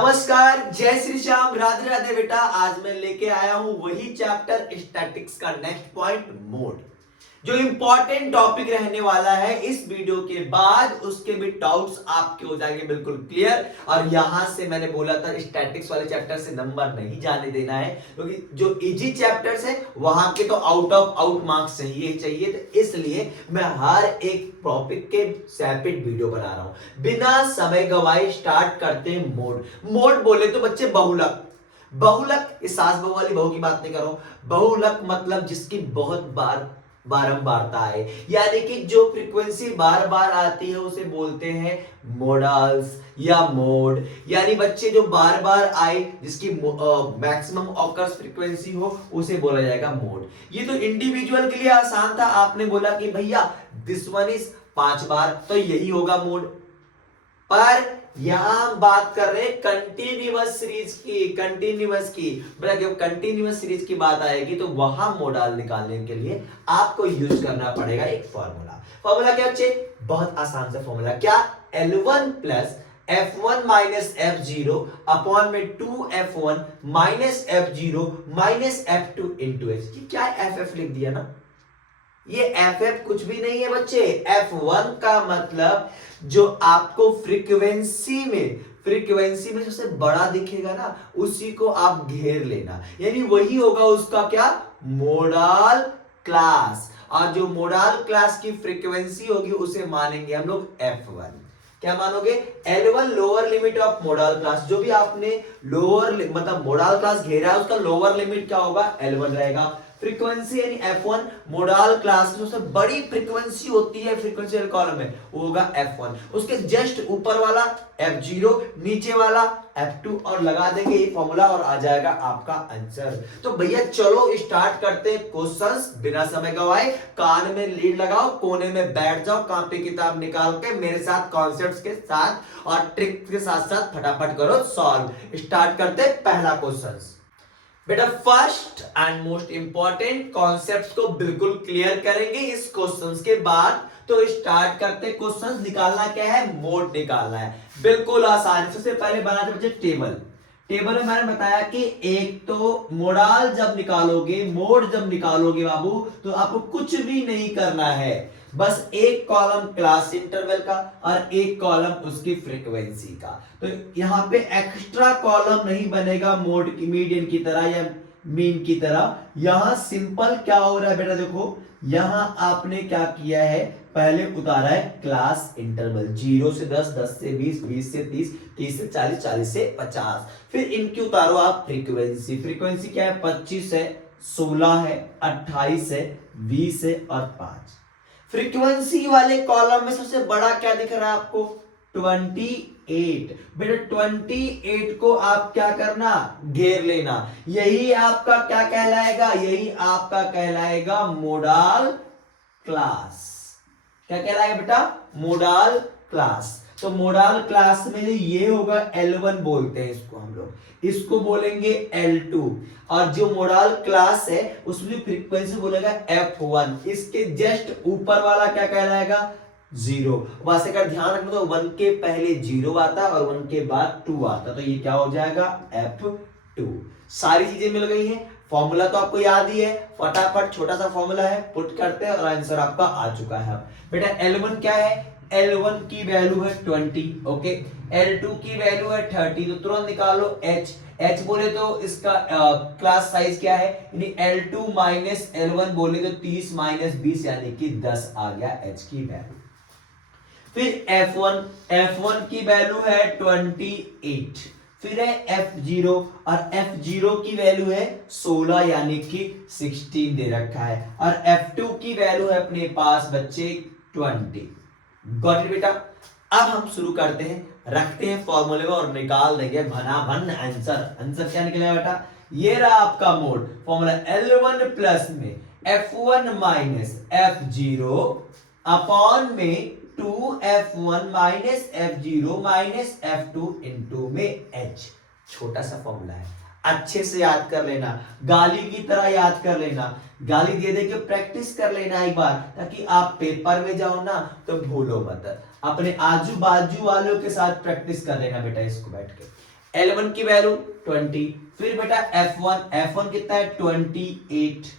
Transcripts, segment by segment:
नमस्कार, जय श्री श्याम, राधे राधे बेटा। आज मैं लेके आया हूं वही चैप्टर स्टैटिक्स का नेक्स्ट पॉइंट मोड, जो इंपॉर्टेंट टॉपिक रहने वाला है। इस वीडियो के बाद उसके भी डाउट्स आपके हो जाएंगे बिल्कुल क्लियर। और यहां से मैंने बोला था स्टैटिक्स वाले चैप्टर से नंबर नहीं जाने देना है, क्योंकि जो इजी चैप्टर्स है वहां के तो आउट ऑफ आउट मार्क्स चाहिए चाहिए। तो इसलिए मैं हर एक टॉपिक के सेपरेट वीडियो बना रहा हूं। बिना समय गवाए स्टार्ट करते हैं मोड। मोड बोले तो बच्चे बहुलक, बहुलक इस सास बहू वाली बहू की बात नहीं कर रहा हूं। बहुलक मतलब जिसकी बहुत बार बारंबारता है, यानी कि जो फ्रीक्वेंसी बार बार आती है उसे बोलते हैं मोडाल्स या मोड। यानी बच्चे जो बार बार आए, जिसकी मैक्सिमम ऑकर्स फ्रीक्वेंसी हो, उसे बोला जाएगा मोड। ये तो इंडिविजुअल के लिए आसान था। आपने बोला कि भैया दिस वन इज 5 बार, तो यही होगा मोड। पर यहां हम बात कर रहे हैं कंटिन्यूअस सीरीज की, कंटिन्यूअस की। जब कंटिन्यूअस सीरीज की बात आएगी तो वहां मोडाल निकालने के लिए आपको यूज करना पड़ेगा एक फॉर्मूला। फॉर्मूला क्या बच्चे? बहुत आसान सा फॉर्मूला। क्या? L1 plus F1 minus F0 upon में 2F1 minus F0 minus F2 into H। क्या FF लिख दिया ना? ये FF कुछ भी नहीं है बच्चे। F1 का मतलब जो आपको फ्रीक्वेंसी में सबसे बड़ा दिखेगा ना, उसी को आप घेर लेना, यानी वही होगा उसका क्या? Modal class. और जो मोडाल क्लास की फ्रीक्वेंसी होगी उसे मानेंगे हम लोग F1। क्या मानोगे? L1 lower limit of modal class. जो भी आपने लोअर मतलब मोडाल क्लास घेरा है उसका लोअर लिमिट क्या होगा? L1 रहेगा। फ्रीक्वेंसी यानी F1 मोडाल क्लास की सबसे बड़ी फ्रीक्वेंसी होती है फ्रीक्वेंशियल कॉलम में, वो होगा F1। उसके जस्ट ऊपर वाला F0, नीचे वाला F2, और लगा देंगे ये फॉर्मूला और आ जाएगा आपका आंसर। तो भैया चलो स्टार्ट करते हैं क्वेश्चंस बिना समय गवाए। कान में लीड लगाओ, कोने में बैठ जाओ, कॉपी किताब निकाल के मेरे साथ कॉन्सेप्ट्स के साथ और ट्रिक के साथ साथ फटाफट करो सॉल्व। स्टार्ट करते हैं पहला क्वेश्चन। बेटा first and most important concepts को बिल्कुल क्लियर करेंगे इस क्वेश्चंस के बाद। तो स्टार्ट करते क्वेश्चंस। निकालना क्या है? मोड निकालना है। बिल्कुल आसान। सबसे पहले बनाते बच्चे टेबल। टेबल में मैंने बताया कि एक तो मोडाल जब निकालोगे, मोड जब निकालोगे बाबू, तो आपको कुछ भी नहीं करना है। बस एक कॉलम क्लास इंटरवल का और एक कॉलम उसकी फ्रीक्वेंसी का। तो यहां पे एक्स्ट्रा कॉलम नहीं बनेगा मोड की, मीडियन की तरह या मीन की तरह। यहां सिंपल क्या हो रहा है बेटा? देखो यहां आपने क्या किया है, पहले उतारा है क्लास इंटरवल 0 से 10, 10 से 20, 20 से 30, 30 से 40, 40 से 50। फिर इनकी उतारो आप फ्रीक्वेंसी। फ्रीक्वेंसी क्या है? 25 है, 16 है, 28 है, 20 है और 5। फ्रीक्वेंसी वाले कॉलम में सबसे बड़ा क्या दिख रहा है आपको? 28। बेटा 28 को आप क्या करना? घेर लेना। यही आपका क्या कहलाएगा? यही आपका कहलाएगा मोडाल क्लास। क्या कहलाएगा बेटा? Modal class. तो मोडाल क्लास में जो ये होगा L1 बोलते हैं इसको हम लोग, इसको बोलेंगे L2। और जो मोडाल क्लास है उसमें फ्रीक्वेंसी बोलेगा F1। इसके जस्ट ऊपर वाला क्या कहलाएगा? 0। वैसे कर ध्यान रखना, तो 1 के पहले 0 आता है और 1 के बाद 2 आता, तो ये क्या हो जाएगा? F2। सारी चीजें मिल गई हैं। फॉर्मूला तो आपको याद ही है, फटाफट छोटा सा फॉर्मूला है, पुट करते हैं और आंसर आपका आ चुका है। बेटा L1 क्या है? L1 की वैल्यू है 20, ओके। L2 की वैल्यू है 30, तो तुरंत निकालो H। H बोले तो इसका क्लास साइज क्या है? यानी L2 माइनस L1 बोले तो 30 माइनस 20 यानी कि 10 आ गया H की वैल्यू। फिर F1 की वैल्यू है 28। फिर है F0, और F0 की वैल्यू है 16 यानी कि 16 दे रखा है। और F2 की वैल्यू है अपने पास बच्चे 20। गॉट इट बेटा? अब हम शुरू करते हैं, रखते हैं फॉर्मूले में और निकाल देंगे भनाभन आंसर। आंसर क्या निकलेगा बेटा? ये रहा आपका मोड। फॉर्मूला L1 प्लस में F1 माइनस F0 अपॉन में 2F1 minus F0 minus F2 into में H। छोटा सा फॉर्मूला है, अच्छे से याद कर लेना, गाली की तरह याद कर लेना। गाली दे दे के प्रैक्टिस कर लेना एक बार, ताकि आप पेपर में जाओ ना तो भूलो मत। अपने आजू बाजू वालों के साथ प्रैक्टिस कर लेना बेटा इसको बैठ के। L1 की वैल्यू 20, फिर बेटा F1 कितना है 28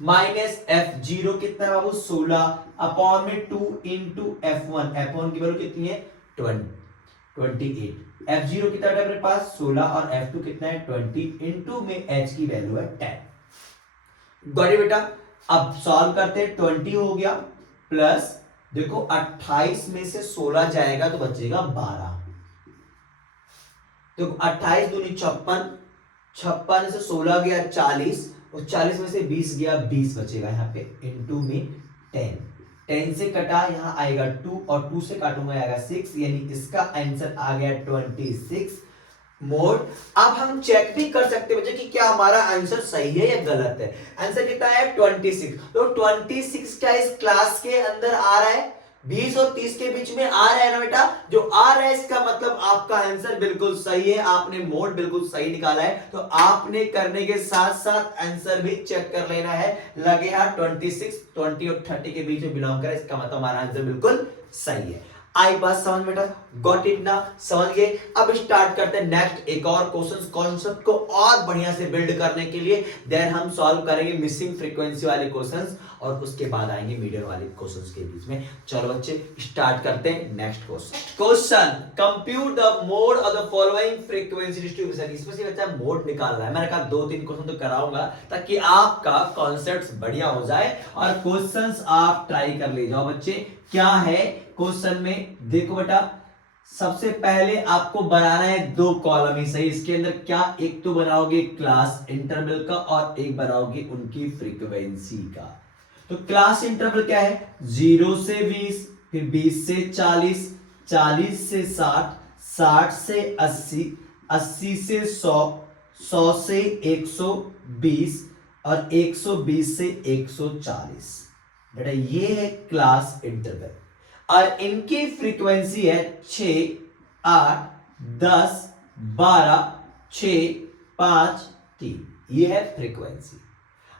माइनस F0 कितना है बाबू 16 अपॉन में 2 इंटू F1 की वैल्यू कितनी है 28, F0 कितना है मेरे पास 16 और F2 कितना है 20 इंटू में H की वैल्यू है 10। गॉट इट बेटा। अब सॉल्व करते हैं 20 हो गया प्लस देखो 28 में से 16 जाएगा तो बचेगा 12, तो 28 दूनी 56, 56 से 16 गया 40 और 40 में से 20 गया 20 बचेगा यहाँ पे इंटू में 10 से कटा यहाँ आएगा 2 और 2 से काटूंगा आएगा 6, यानी इसका आंसर आ गया 26 मोड। अब हम चेक भी कर सकते हैं बच्चे कि क्या हमारा आंसर सही है या गलत है। आंसर कितना है 26, तो 26 क्या इस क्लास के अंदर आ रहा है, 20 और 30 के बीच में आ रहा है ना बेटा, जो आ रहा है इसका मतलब आपका आंसर बिल्कुल सही है, आपने मोड बिल्कुल सही निकाला है। तो आपने करने के साथ साथ आंसर भी चेक कर लेना है, लगे यार 26 20 और 30 के बीच में बिलोंग करे, इसका मतलब हमारा आंसर बिल्कुल सही है। आई बात समझ बेटा, गॉट इट ना, समझ गए। अब स्टार्ट करते हैं नेक्स्ट एक और क्वेश्चन, कॉन्सेप्ट को और बढ़िया से बिल्ड करने के लिए। देन हम सॉल्व करेंगे मिसिंग फ्रीक्वेंसी वाले क्वेश्चंस और उसके बाद आएंगे मीडियन वाले क्वेश्चंस के बीच में। चलो बच्चे स्टार्ट करते हैं next question. Compute the mode of the following frequency distribution. इसमें से बच्चा मोड निकालना है। मैंने कहा 2-3 क्वेश्चन तो कराऊंगा ताकि आपका कॉन्सेप्ट बढ़िया हो जाए और क्वेश्चंस आप ट्राई कर ले जाओ बच्चे। क्या है क्वेश्चन में, देखो बेटा सबसे पहले आपको बनाना है 2 कॉलम ही सही। इसके अंदर क्या, एक तो बनाओगे क्लास इंटरवल का और एक बनाओगे उनकी फ्रीक्वेंसी का। तो क्लास इंटरवल क्या है, 0 से 20, फिर 20 से 40, 40 से 60, 60 से 80, 80 से 100, 100 से 120 और 120 से 140। बेटा ये है क्लास इंटरवल और इनकी फ्रीक्वेंसी है 6, 8, 10, 12, 6, 5, 3। ये है फ्रीक्वेंसी।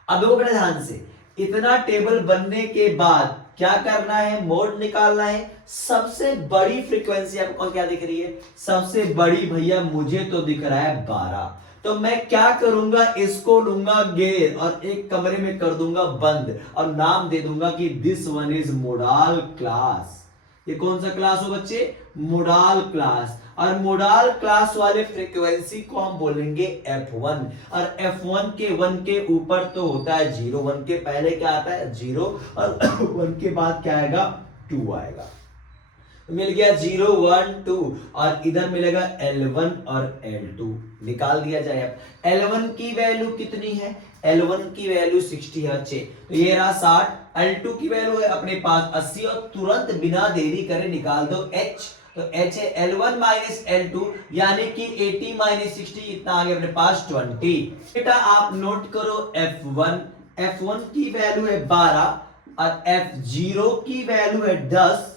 अब देखो बेटा ध्यान से, इतना टेबल बनने के बाद क्या करना है, मोड निकालना है। सबसे बड़ी फ्रीक्वेंसी आपको क्या दिख रही है, सबसे बड़ी भैया मुझे तो दिख रहा है 12। तो मैं क्या करूंगा, इसको लूंगा घेर और एक कमरे में कर दूंगा बंद और नाम दे दूंगा कि this one is modal class. ये कौन सा क्लास हो बच्चे, मोडाल क्लास। और मोडाल क्लास वाले फ्रीक्वेंसी को हम बोलेंगे F1 और F1 के 1 के ऊपर तो होता है 0, 1 के पहले क्या आता है 0 और 1 के बाद क्या आएगा 2 आएगा। मिल गया 0 1 2 और इधर मिलेगा L1 और L2, निकाल दिया जाए। अब L1 की वैल्यू कितनी है, L1 की वैल्यू 60 है बच्चे, तो ये रहा 60। L2 की वैल्यू है अपने पास 80 और तुरंत बिना देरी करे निकाल दो H। तो H है L1 माइनस L2 यानी कि 80 माइनस 60 इतना आ गया अपने पास 20। बेटा आप नोट करो F1 की वैल्यू है 12 और F0 की वैल्यू है 10।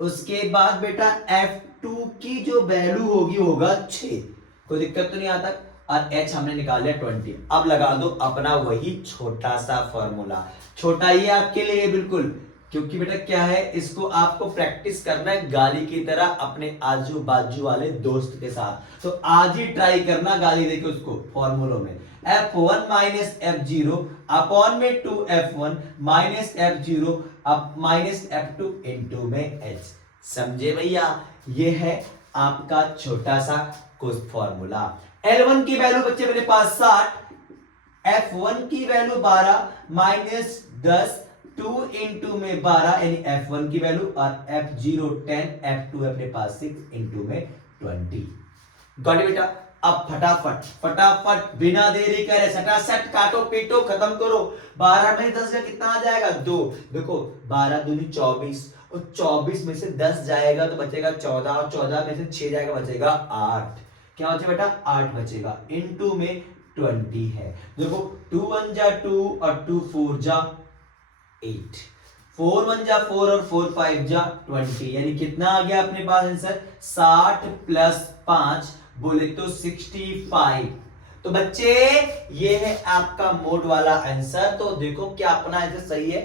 उसके बाद बेटा F2 की जो वैल्यू होगी होगा 6, कोई दिक्कत तो नहीं आता। और H हमने निकाल लिया 20। अब लगा दो अपना वही छोटा सा फॉर्मूला, छोटा ही आपके लिए बिल्कुल, क्योंकि बेटा क्या है, इसको आपको प्रैक्टिस करना है गाली की तरह अपने आजू बाजू वाले दोस्त के साथ। तो आज ही ट्राई करना गाली देके उसको फॉर्मूलों में, F1 माइनस F0 अपॉन में 2F1 माइनस F0 अब माइनस F2 इंटू में H। समझे भैया, ये है आपका छोटा सा कुछ फॉर्मूला। L1 की वैल्यू बच्चे मेरे पास 60, F1 की वैल्यू 12 माइनस 10, 2 इंटू में 12 यानी F1 की वैल्यू और F0 10, F2 अपने पास 6 इंटू में 20। गॉट बेटा। अब फटाफट बिना देरी करे सटासट काटो पीटो खत्म करो। 12 में 10 का कितना आ जाएगा 2, देखो 12 दूनी 24 और 24 में से 10 जाएगा तो बचेगा 14 और 14 में से 6 जाएगा बचेगा 8। क्या बचेगा बेटा 8 बचेगा इंटू में 20 है। देखो 2 1 जा 2 और 2 4 जा 8, 4 1 जा 4 और 4 5 जा 20 यानी कितना आ गया अपने पास आंसर 60 प्लस 5 बोले तो 65। तो बच्चे ये है आपका मोड वाला आंसर। तो देखो क्या अपना आंसर सही है,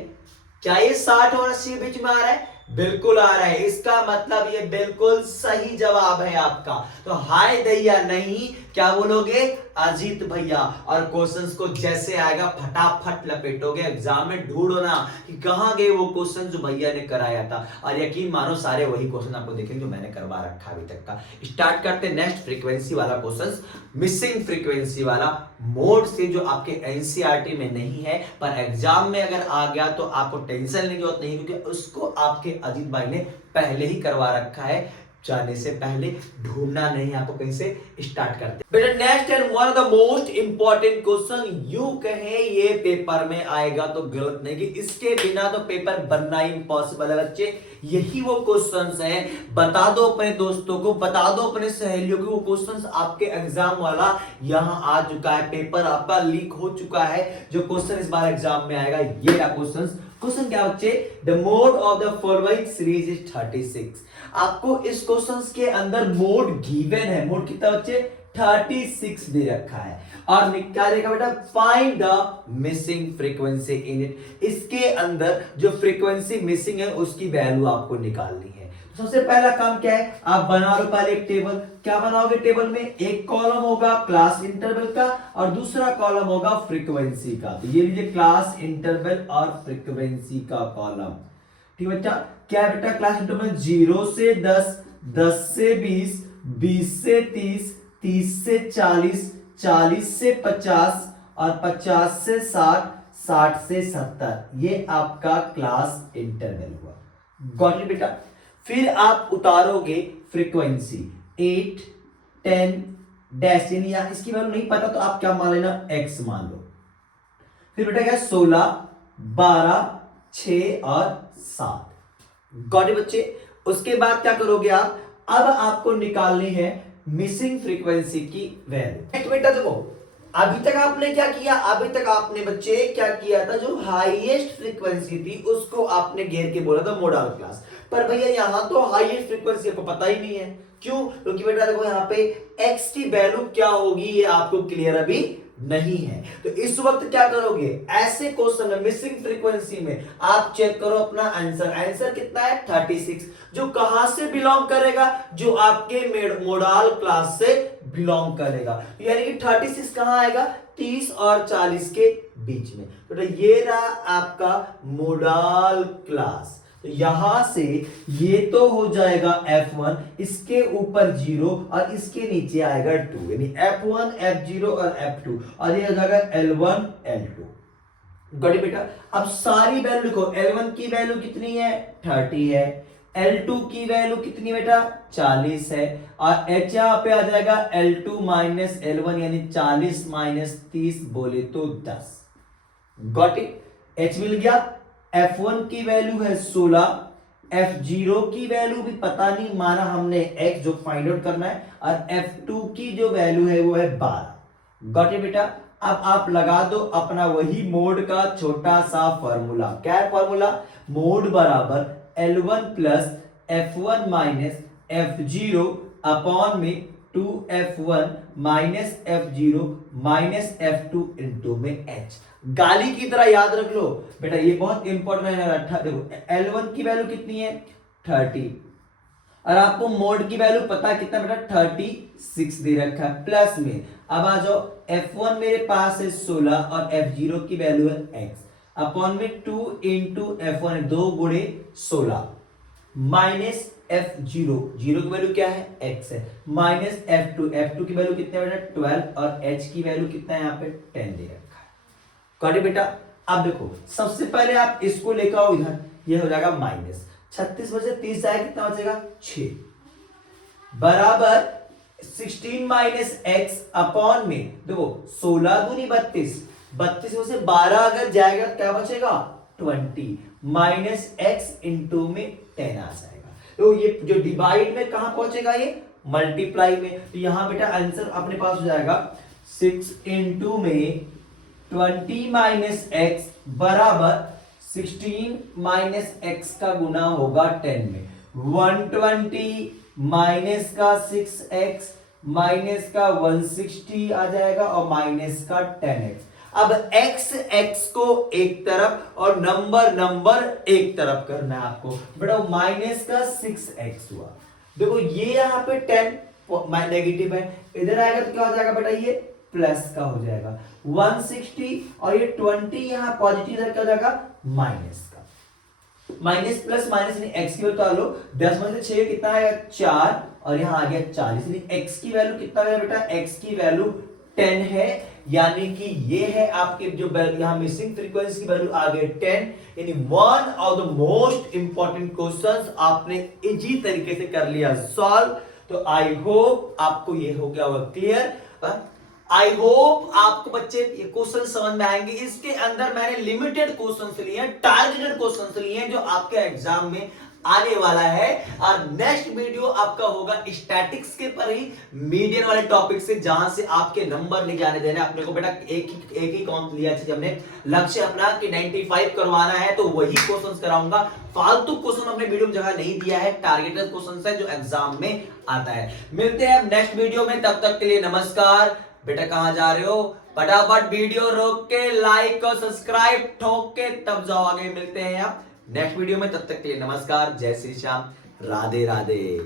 क्या ये 60 और 80 के बीच में आ रहा है, बिल्कुल आ रहा है, इसका मतलब ये बिल्कुल सही जवाब है आपका। तो हाय दैया नहीं, क्या बोलोगे? अजीत भैया। और क्वेश्चंस को जैसे आएगा फटाफट लपेटोगे, एग्जाम में ढूंढो ना कि कहां गए वो क्वेश्चन जो भैया ने कराया था। और यकीन मानो सारे वही क्वेश्चन आपको देखेंगे जो मैंने करवा रखा अभी तक का। स्टार्ट करते नेक्स्ट फ्रीक्वेंसी वाला क्वेश्चन, मिसिंग फ्रीक्वेंसी वाला मोड से, जो आपके एनसीईआरटी में नहीं है पर एग्जाम में अगर आ गया तो आपको टेंशन लेने की जरूरत नहीं, क्योंकि उसको आपके अजीत भाई ने पहले ही करवा रखा है। जाने से पहले ढूंढना नहीं आपको कहीं से। स्टार्ट करते बेटा next and one of the most important question, you कहे ये पेपर में आएगा तो गलत नहीं, कि इसके बिना तो पेपर बनना ही इम्पॉसिबल है बच्चे। यही वो क्वेश्चंस हैं, बता दो अपने दोस्तों को, बता दो अपने सहेलियों को, वो क्वेश्चंस आपके एग्जाम वाला यहां आ चुका है, पेपर आपका लीक हो चुका है। जो क्वेश्चन इस बार एग्जाम में आएगा ये रहा क्वेश्चन। क्वेश्चन क्या बच्चे? The mode of the following series is 36। आपको इस क्वेश्चंस के अंदर मोड गिवन है, मोड कितना बच्चे? 36 दे रखा है। और क्या देगा बेटा? Find the missing frequency in it. इसके अंदर जो फ्रीक्वेंसी मिसिंग है उसकी वैल्यू आपको निकालनी है। सबसे पहला काम क्या है? आप बना लो पहले एक टेबल। क्या बनाओगे टेबल में? एक कॉलम होगा क्लास इंटरवल का और दूसरा कॉलम होगा फ्रीक्वेंसी का। तो ये लीजिए क्लास इंटरवल और फ्रीक्वेंसी का कॉलम। ठीक है बेटा? क्या है बेटा? क्लास इंटरवल 0 से 10, 10 से 20, 20 से 30, 30 से 40, 40 से 50 और 50 से 60, 60 से 70। ये आपका क्लास इंटरवल हुआ। गॉट इट बेटा? फिर आप उतारोगे फ्रीक्वेंसी 8, 10 डैश, यानी इसकी वैल्यू नहीं पता तो आप क्या मान लेना? x मान लो। फिर बेटा क्या? 16, 12, 6 और 7। गॉट इट बच्चे? उसके बाद क्या करोगे आप? अब आपको निकालनी है मिसिंग फ्रीक्वेंसी की वैल्यू। बेटा देखो, अभी तक आपने क्या किया? अभी तक आपने बच्चे क्या किया था? जो हाईएस्ट फ्रीक्वेंसी थी उसको आपने घेर के बोला था मोडाल क्लास। पर भैया यहां तो हाईएस्ट फ्रीक्वेंसी आपको पता ही नहीं है। क्यों? क्योंकि बेटा देखो यहां पे x की वैल्यू क्या होगी ये आपको क्लियर अभी नहीं है। तो इस वक्त क्या करोगे? ऐसे क्वेश्चन में मिसिंग फ्रीक्वेंसी में आप चेक करो अपना आंसर। आंसर कितना है? 36। जो कहां से बिलोंग करेगा? जो आपके मोडाल क्लास से बिलोंग करेगा। यानी कि 36 कहां आएगा? 30 और 40 के बीच में। तो ये रहा आपका मोडाल क्लास। तो यहां से ये तो हो जाएगा F1, इसके ऊपर 0 और इसके नीचे आएगा 2, यानी F1, F0 और F2, और ये हो जाएगा L1, L2। गॉट इट बेटा? अब सारी वैल्यू लिखो। L1 की वैल्यू कितनी है? 30 है। L2 की वैल्यू कितनी बेटा? 40 है। और H यहां पे आ जाएगा L2 माइनस L1, यानी 40 माइनस 30 बोले तो 10। Got it? H मिल गया। F1 की वैल्यू है 16, F0 की वैल्यू भी पता नहीं, माना हमने x जो फाइंड आउट करना है, और F2 की जो वैल्यू है वो है 12। गॉट इट बेटा? अब आप लगा दो अपना वही मोड का छोटा सा फॉर्मूला। क्या है फॉर्मूला? मोड बराबर L1 plus F1 minus F0 upon में 2F1 minus F0 minus F2 into में H। गाली की तरह याद रख लो बेटा, ये बहुत इंपॉर्टेंट है। देखो L1 की वैल्यू कितनी है? 30, और आपको मोड की वैल्यू पता है कितना बेटा? 36 दे रखा है। प्लस में अब आ जाओ, F1 मेरे पास है 16 और F0 की वैल्यू है x, अपॉन में 2 इंटू F1, 2 गुणे 16 माइनस F0, जीरो की वैल्यू क्या है? x है, माइनस F2 की वैल्यू कितना है बेटा? 12, और h की वैल्यू कितना है यहाँ पे? 10 दे रखा है। कॉट इट बेटा? अब देखो सबसे पहले आप इसको लेकर आओ इधर, ये हो जाएगा माइनस 36 में से 30 जाएगा, कितना बचेगा? 6 बराबर 16 माइनस एक्स अपॉन में देखो 16 दूनी 32, 32 में से 12 अगर जाएगा क्या बचेगा? 20 माइनस एक्स इंटू में 10 आ जाएगा। तो ये जो डिवाइड में कहां पहुंचेगा? ये मल्टीप्लाई में। तो यहां बेटा आंसर अपने पास हो जाएगा 6 इंटू में 20 माइनस एक्स बराबर 16 माइनस एक्स का गुना होगा 10 में, 120 माइनस का 6x माइनस का 160 आ जाएगा और माइनस का 10x। अब x को एक तरफ और नंबर एक तरफ करना है आपको बेटा। माइनस का 6x हुआ, देखो ये यहां पे 10 नेगेटिव है, इधर आएगा तो क्या हो जाएगा बेटा, ये प्लस का हो जाएगा 160, और ये 20 यहां पॉजिटिव, इधर क्या हो जाएगा माइनस का। माइनस प्लस माइनस एक्स की वैल्यू लो, 10 में से 6 कितना आएगा 4, और यहां आ गया 40। एक्स की वैल्यू कितना है बेटा, एक्स की वैल्यू 10 है, यानी कि ये है आपके जो यहां मिसिंग फ्रीक्वेंसी की वैल्यू आ गई 10। यानी one of the most important questions आपने इजी तरीके से कर लिया सॉल्व। तो आई होप आपको ये हो गया होगा क्लियर। आई होप आपको बच्चे ये क्वेश्चन समझ में आएंगे। इसके अंदर मैंने लिमिटेड क्वेश्चन लिए हैं, टारगेटेड क्वेश्चन लिए हैं जो आपके एग्जाम में आने वाला है। और नेक्स्ट वीडियो आपका होगा स्टैटिक्स के पर ही, मीडियन वाले टॉपिक से, जहां से आपके नंबर नहीं जाने देने अपने को बेटा। एक ही काउंट लिया है, हमने लक्ष्य अपना कि 95 करवाना है, तो वही क्वेश्चंस कराऊंगा। फालतू क्वेश्चन अपने वीडियो में जगह नहीं दिया है, टारगेटेड क्वेश्चन है जो एग्जाम में आता है। मिलते हैं नेक्स्ट वीडियो में, तब तक के लिए नमस्कार। बेटा कहां जा रहे हो, फटाफट वीडियो रोक के लाइक और सब्सक्राइब ठोक के तब जाओ आगे। मिलते हैं आप नेक्स्ट वीडियो में, तब तक के लिए नमस्कार, जय श्री श्याम, राधे राधे।